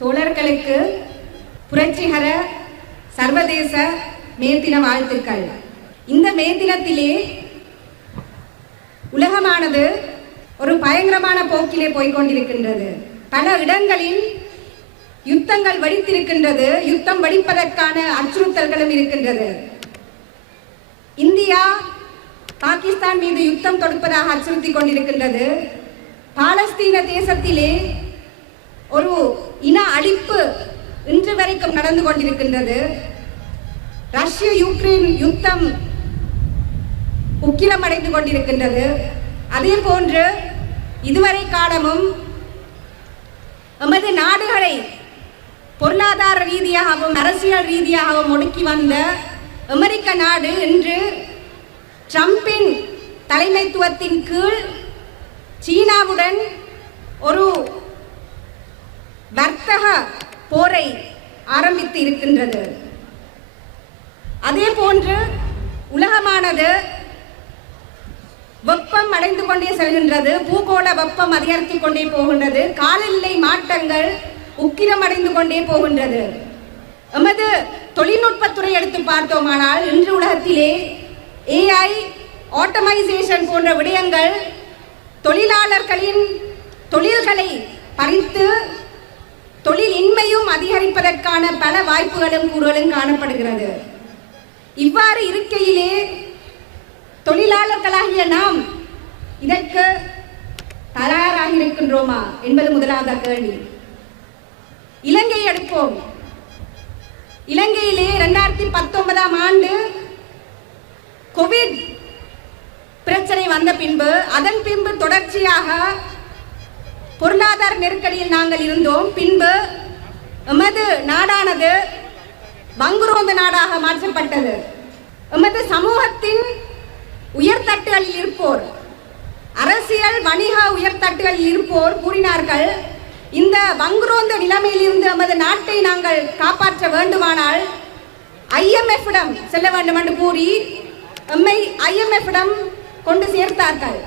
தோழர்களுக்கு புரட்சிகர சர்வதேச மே தின வாழ்த்துக்கள். இந்த மே தினத்திலே உலகமானது ஒரு பயங்கரமான போக்கிலே போய்கொண்டிருக்கின்றது. பல இடங்களில் யுத்தங்கள் வெடித்திருக்கின்றது. யுத்தம் வெடிப்பதற்கான அச்சுறுத்தல்களும் இருக்கின்றது. இந்தியா பாகிஸ்தான் மீது யுத்தம் தொடுப்பதாக அச்சுறுத்திக் கொண்டிருக்கின்றது. பாலஸ்தீன தேசத்திலே ஒரு இன அழிப்பு இன்று வரைக்கும் நடந்து கொண்டிருக்கின்றது. ரஷ்ய யுக்ரைன் யுத்தம் உக்கிரமடைந்து கொண்டிருக்கின்றது. அதே போன்று இதுவரை காலமும் நமது நாடுகளை பொருளாதார ரீதியாகவும் அரசியல் ரீதியாகவும் ஒடுக்கி வந்த அமெரிக்க நாடு இன்று ட்ரம்பின் தலைமைத்துவத்தின் கீழ் சீனாவுடன் ஒரு வர்த்தக போரை ஆரம்பித்து இருக்கின்றது. அதே போன்று உலகமானது வெப்பம் அடைந்து கொண்டே செல்கின்றது. பூகோள வெப்பம் அதிகரித்துக் கொண்டே போகின்றது. காலநிலை மாற்றங்கள் உக்கிரமடைந்து கொண்டே போகின்றது. எமது தொழில்நுட்பத்துறை எடுத்து பார்த்தோமானால் இன்று உலகத்திலே AI, ஆட்டோமைசேஷன் போன்ற விடயங்கள் தொழிலாளர்களின் தொழில்களை பறித்து தொழிலின்மையும் அதிகரிப்பதற்கான பல வாய்ப்புகளும் கூறுகளும் காணப்படுகிறது. இவ்வாறு இருக்கையிலே தொழிலாளர்களாகிய நாம் இதற்கு தயாராக இருக்கின்றோமா என்பது முதலாவது கேள்வி. இலங்கை எடுப்போம். இலங்கையிலே 2019ஆம் ஆண்டு கோவிட் பிரச்சனை வந்த பின்பு அதன் பின்பு தொடர்ச்சியாக பொருளாதார நெருக்கடியில் நாங்கள் இருந்தோம். பின்பு எமது நாடானது வங்குரோந்த நாடாக மாற்றப்பட்டது. எமது சமூகத்தின் உயர்தட்டுகளில் இருப்போர், அரசியல் வணிக உயர்தட்டுகளில் இருப்போர் கூறினார்கள், இந்த வங்குரோந்த நிலைமையில் இருந்து எமது நாட்டை நாங்கள் காப்பாற்ற வேண்டுமானால் IMF-இடம் செல்ல வேண்டும் என்று கூறி எம்மை IMF-இடம் கொண்டு சேர்த்தார்கள்.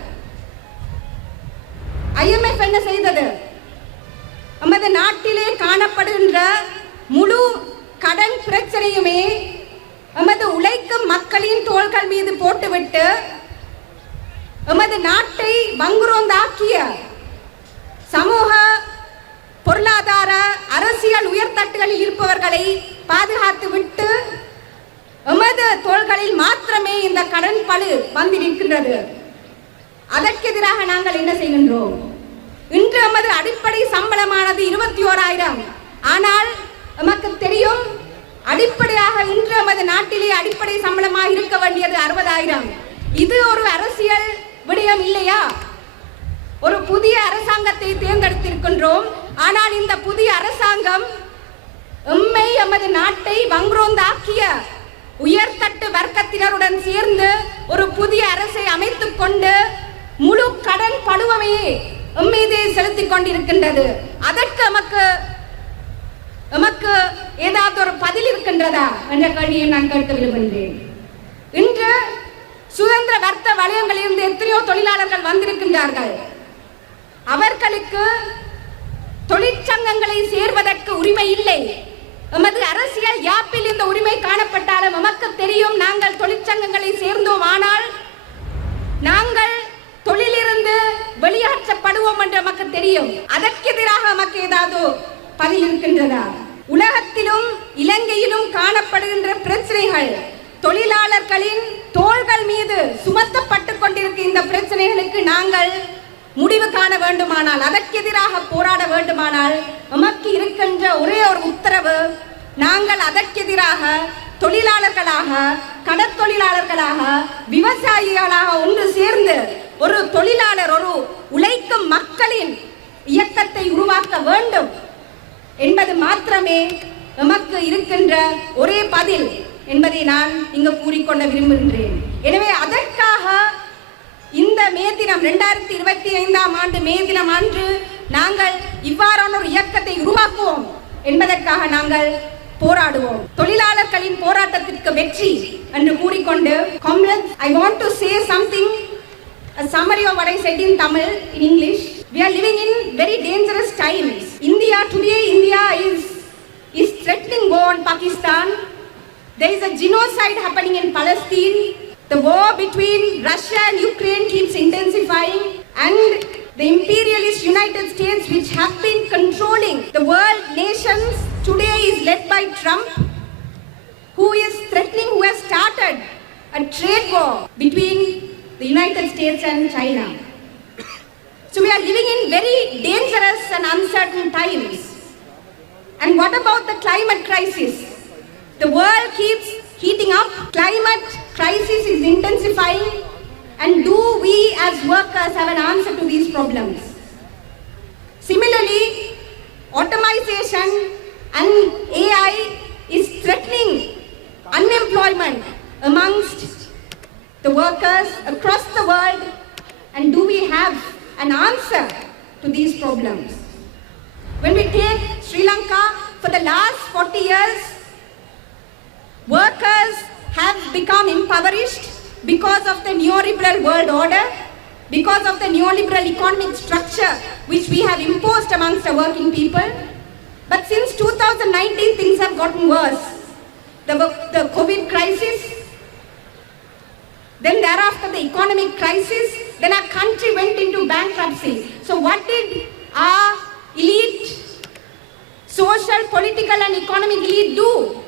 IMF என்ன செய்தது? நமது நாட்டிலே காணப்படுகின்ற முழு கடன் பிரச்சனையுமே நமது உழைக்கும் மக்களின் தோள்கள் மீது போட்டுவிட்டு நமது நாட்டை வங்குரோந்தாக்கிய சமூக பொருளாதார அரசியல் உயர்தட்டுகளில் இருப்பவர்களை பாதுகாத்து விட்டு எமது தோள்களில் மாத்திரமே இந்த கடன் பளு வந்திருக்கின்றது. அதற்கு எதிராக நாங்கள் என்ன செய்கின்றோம்? இன்று நமது அடிப்படை சம்பளமானது 21,000. ஆனால் நமக்கு தெரியும், அடிப்படையாக இன்று நமது நாட்டிலே அடிப்படை சம்பளமாக இருக்க வேண்டியது 60,000. இது ஒரு அரசியல் விடயம் இல்லையா? ஒரு புதிய அரசாங்கத்தை தேர்ந்தெடுத்திருக்கின்றோம். ஆனால் இந்த புதிய அரசாங்கம் எம்மை எமது நாட்டை வங்குரோந்தாக்கிய உயர்தட்டு வர்க்கத்தினருடன் சேர்ந்து ஒரு புதிய அரசை அமைத்துக் கொண்டு முழு கடன் பழுவையே எம்மீதே செலுத்திக் கொண்டிருக்கின்றது. அதற்கு நமக்கு ஏதாவது ஒரு பதில் இருக்கின்றதா என்ற கேள்வியை நான் கேட்க விரும்புகின்றேன். இன்று சுதந்திர வர்த்தக வலயங்களில் இருந்து எத்தனையோ தொழிலாளர்கள் வந்திருக்கின்றார்கள். அவர்களுக்கு தொழிற்சங்கங்களை சேர்வதற்கு உரிமை இல்லை. எமது அரசியல் யாப்பில் இந்த உரிமை காணப்பட்டாலும் நமக்கு தெரியும், நாங்கள் தொழிற்சங்கங்களை சேர்ந்தோம் ஆனால் நாங்கள் தொழிலிருந்து வெளியேற்றப்படுவோம் என்று நமக்கு தெரியும். அதற்கு எதிராக நமக்கு ஏதாவது பதில் இருக்கின்றதா? உலகத்திலும் இலங்கையிலும் காணப்படுகின்ற பிரச்சனைகள் தொழிலாளர்களின் தோள்கள் மீது சுமத்தப்பட்டுக் கொண்டிருக்கிற இந்த பிரச்சனைகளுக்கு நாங்கள் முடிவு காண வேண்டுமானால், அதற்கு எதிராக போராட வேண்டுமானால் நமக்கு இருக்கின்ற ஒரே ஒரு உத்தரவு, நாங்கள் அதற்கு எதிராக தொழிலாளர்களாக, கடற்தொழிலாளர்களாக, விவசாயிகளாக ஒன்று சேர்ந்து ஒரு தொழிலாளர், ஒரு உழைக்கும் மக்களின் இயக்கத்தை உருவாக்க வேண்டும் என்பது மாத்திரமே நமக்கு இருக்கின்ற ஒரே பதில் என்பதை நான் இங்கு கூறிக்கொள்ள விரும்புகின்றேன். எனவே அதற்காக இந்த மே தினம் 2025ஆம் ஆண்டு மே தினம் அன்று நாங்கள் இவ்வாறான ஒரு இயக்கத்தை உருவாக்குவோம் என்பதற்காக நாங்கள் போராடுவோம். தொழிலாளர்களின் போராட்டத்திற்கு வெற்றி என்று கூறிக்கொண்டு, comrades, I want to say something, a summary of what I said in Tamil, in English. We are living in very dangerous times. India is Afghanistan. There is a genocide happening in Palestine. The war between Russia and Ukraine keeps intensifying, and the imperialist United States, which have been controlling the world nations, today is led by Trump, who has started a trade war between the United States and China. So we are living in very dangerous and uncertain times. And what about the climate crisis? The world keeps heating up, climate crisis is intensifying, and do we as workers have an answer to these problems? Similarly, automation and AI is threatening unemployment amongst the workers across the world, and do we have an answer to these problems? When we take Sri Lanka, for the last 40 years, workers have become impoverished because of the neoliberal world order, because of the neoliberal economic structure which we have imposed amongst the working people. But since 2019, things have gotten worse. The COVID crisis, then thereafter the economic crisis, then our country went into bankruptcy. So what did our elite, social, political and economic elite do?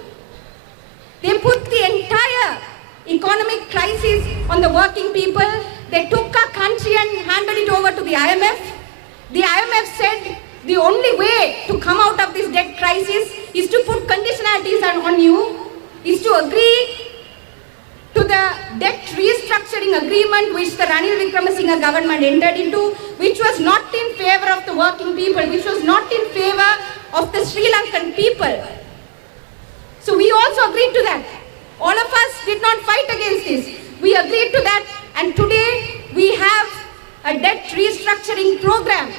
They put the entire economic crisis on the working people. They took our country and handed it over to the IMF. The IMF said the only way to come out of this debt crisis is to put conditionalities on you, is to agree to the debt restructuring agreement which the Ranil Wickremesinghe government entered into, which was not in favor of the working people, which was not in favor of the Sri Lankan people. So we also agreed to that. All of us did not fight against this. We agreed to that, and today we have a debt restructuring program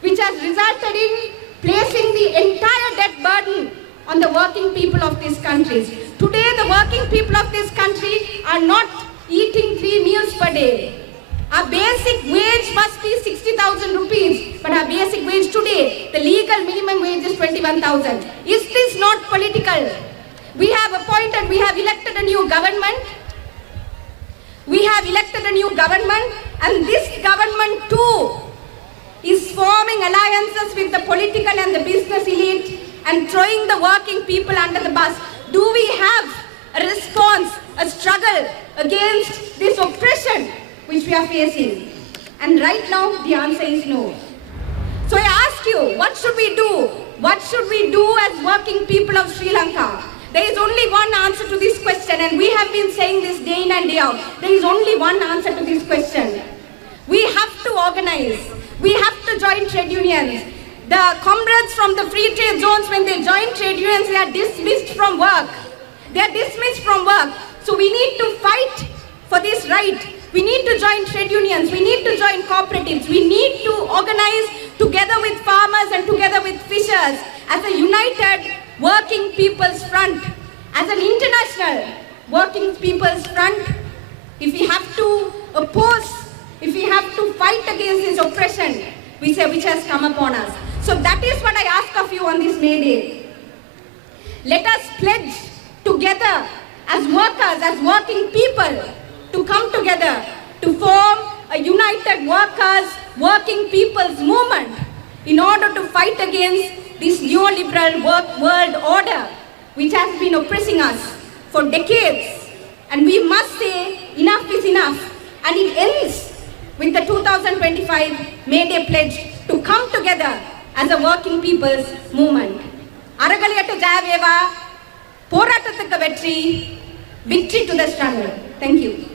which has resulted in placing the entire debt burden on the working people of these countries. Today the working people of this country are not eating 3 meals per day. Our basic wage must be 60,000 rupees, but our basic wage today, the legal minimum wage is 21,000. Is this not political? We have elected a new government. We have elected a new government, and this government too is forming alliances with the political and the business elite and throwing the working people under the bus. Do we have a response, a struggle against this oppression which we are facing? And right now the answer is no. So I ask you, what should we do? What should we do as working people of Sri Lanka? There is only one answer to this question, and we have been saying this day in and day out. There is only one answer to this question. We have to organize. We have to join trade unions. The comrades from the free trade zones, when they join trade unions, they are dismissed from work. They are dismissed from work. So we need to fight for this right. We need to join trade unions. We need to join cooperatives. We need to organize together with farmers and together with fishers as a united working people's front, as an international working people's front. If we have to oppose, if we have to fight against this oppression which has come upon us. So that is what I ask of you on this May Day. Let us pledge together as workers, as working people, to come together to form a united workers, working people's movement in order to fight against this neoliberal world order which has been oppressing us for decades. And we must say enough is enough. And it ends with the 2025 May Day pledge to come together as a working people's movement. Aragaliyata Jaya Veva, Poratatthukku Vetri, victory to the struggle. Thank you.